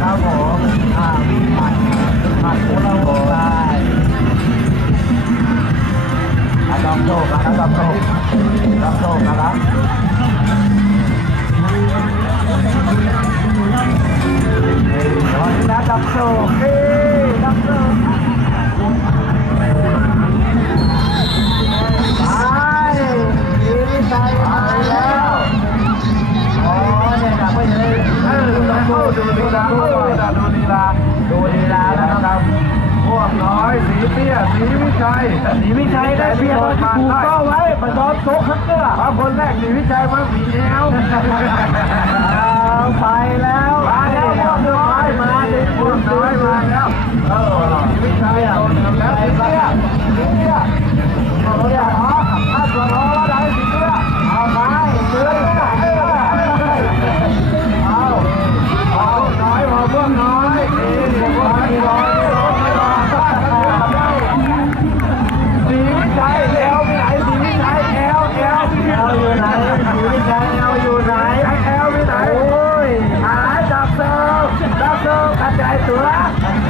ครับผมอ่าวิ่งผ่านผ่านโค้งเราได้อาดอมโชคนะครับดอมโชคดอมโชคนะครับ ดูดูดูลีลาดูลีลาดูลีลานะครับพวกน้อยสีเตี้ยสีวิชัยสีวิชัยได้เพียงมาถูกก็ไว้มาโดนโต๊ะข้างเนื้อมาคนแรกสีวิชัยมาสีแอวไปแล้ว Ada 了